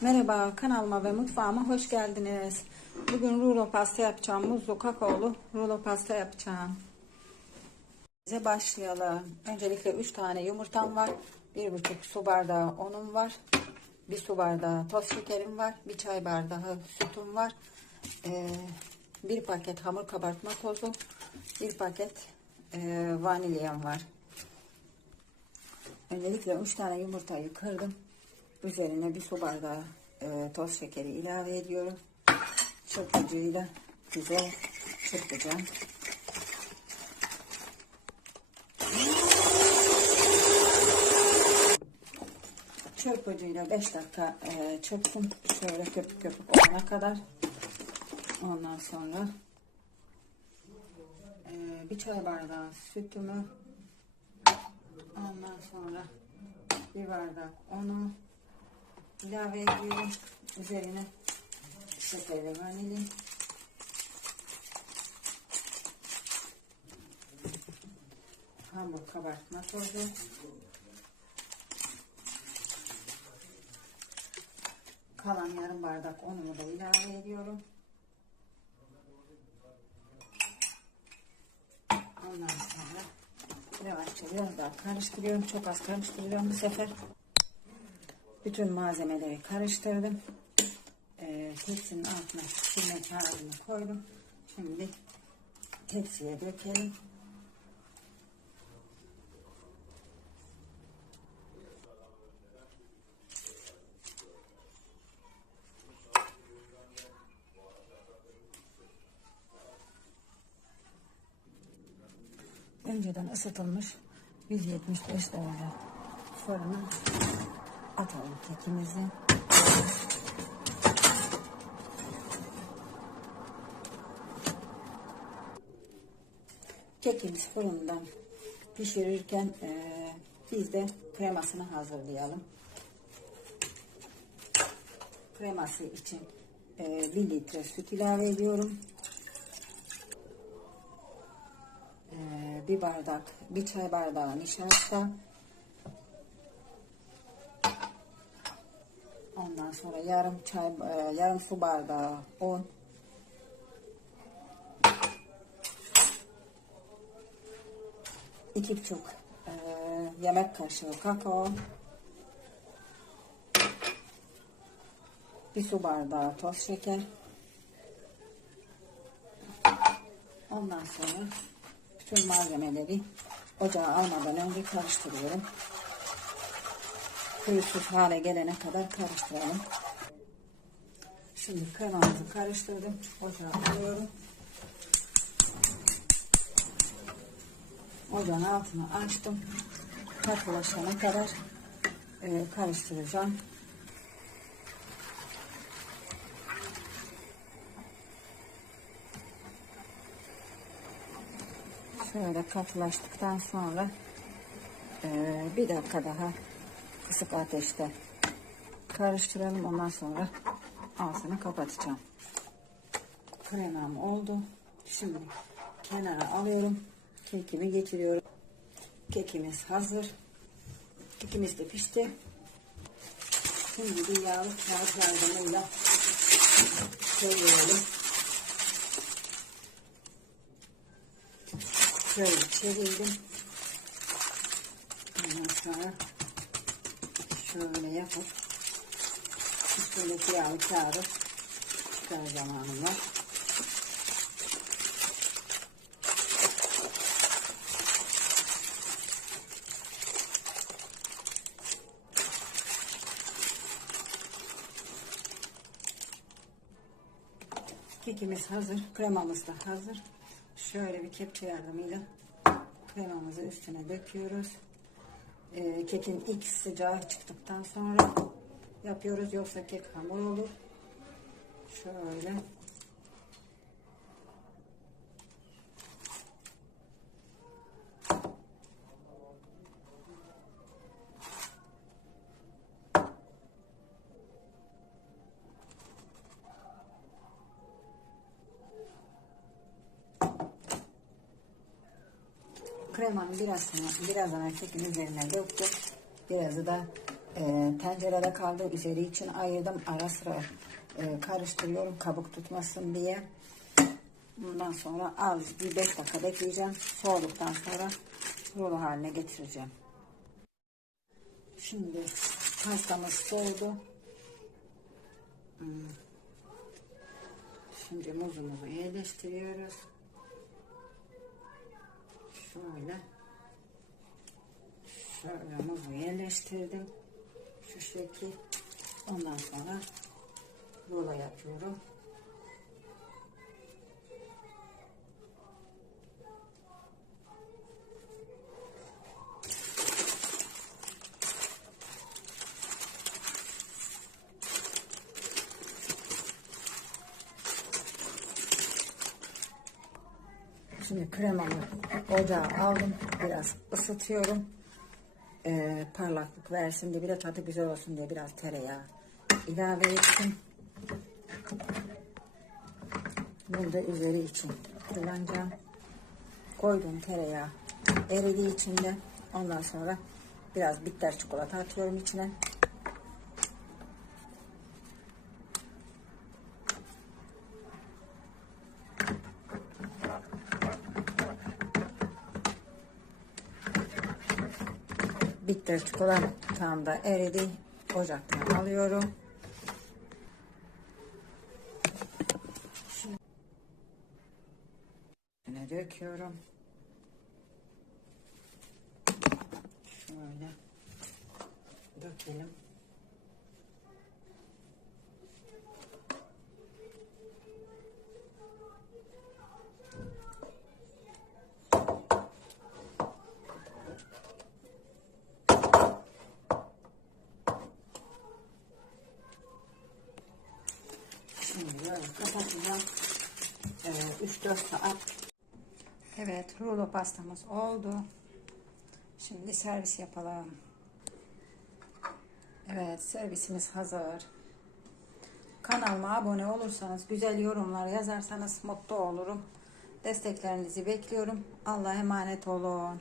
Merhaba kanalıma ve mutfağıma hoş geldiniz. Bugün rulo pasta yapacağım. Muzlu kakaolu rulo pasta yapacağım. Bize başlayalım. Öncelikle 3 tane yumurtam var. 1,5 su bardağı unum var. 1 su bardağı toz şekerim var. 1 çay bardağı sütüm var. Ee, 1 paket hamur kabartma tozu. 1 paket e, vanilyam var. Öncelikle 3 tane yumurtayı kırdım. Üzerine bir su bardağı e, toz şekeri ilave ediyorum. Çırpıcıyla güzel çırpacağım. Çırpıcıyla 5 dakika e, çırptım. Şöyle köpük köpük olana kadar. Ondan sonra e, bir çay bardağı sütümü ondan sonra bir bardak unu ilave ediyorum. Üzerine şeker ve vanilin. Hamur kabartma tozu. Kalan yarım bardak unumu da ilave ediyorum. Ondan sonra yavaşça biraz daha karıştırıyorum. Çok az karıştırıyorum bu sefer. Bütün malzemeleri karıştırdım. Ee, tepsinin altına pişirme kağıdını koydum. Şimdi tepsiye dökelim. Önceden ısıtılmış 175 derece fırına atalım kekimizi. Kekimiz fırından pişirirken eee, biz de kremasını hazırlayalım. Kreması için eee 1 litre süt ilave ediyorum. Eee, bir bardak, bir çay bardağı nişasta. Ondan sonra yarım çay, eee, yarım su bardağı un. iki buçuk eee, yemek kaşığı kakao. Bir su bardağı toz şeker. Ondan sonra bütün malzemeleri ocağa almadan önce karıştırıyorum. Kuyusuz hale gelene kadar karıştıralım. Şimdi kremamızı karıştırdım. Ocağa alıyorum. Ocağın altını açtım. Katılaşana kadar e, karıştıracağım. Şöyle katılaştıktan sonra e, bir dakika daha kısık ateşte karıştıralım. Ondan sonra ağzını kapatacağım. Kremam oldu. Şimdi kenara alıyorum. Kekimi getiriyorum. Kekimiz hazır. Kekimiz de pişti. Şimdi bir yağlı kağıt yardımıyla koyuyorum. Şöyle çevirdim. Ondan sonra şöyle yapıp şöyle yağlı kağıdı çıkar zamanım var. Kekimiz hazır. Kremamız da hazır. Şöyle bir kepçe yardımıyla kremamızı üstüne döküyoruz. Ee, kekin ilk sıcağı çıktıktan sonra yapıyoruz. Yoksa kek hamur olur. Şöyle. Kremanın birazını, birazını kekin üzerine döktüm. Birazı da e, tencerede kaldı. Üzeri için ayırdım. Ara sıra e, karıştırıyorum kabuk tutmasın diye. Bundan sonra az bir 5 dakika bekleyeceğim. Soğuduktan sonra rulo haline getireceğim. Şimdi pastamız soğudu. Hmm. Şimdi muzumuzu yerleştiriyoruz. Şöyle. Şöyle muzu yerleştirdim. Şu şekil. Ondan sonra rulo yapıyorum. Şimdi kremamı ocağa aldım. Biraz ısıtıyorum. Ee, parlaklık versin diye bir de tadı güzel olsun diye biraz tereyağı ilave ettim. Bunu da üzeri için kullanacağım. Koydum tereyağı eridiği için de ondan sonra biraz bitter çikolata atıyorum içine. Bitter çikolatam da eridi. Ocaktan alıyorum. Şimdi döküyorum. Şöyle dökelim. Şimdi kapatacağım. Ee, 3-4 saat. Evet, rulo pastamız oldu. Şimdi servis yapalım. Evet, servisimiz hazır. Kanalıma abone olursanız, güzel yorumlar yazarsanız mutlu olurum. Desteklerinizi bekliyorum. Allah'a emanet olun.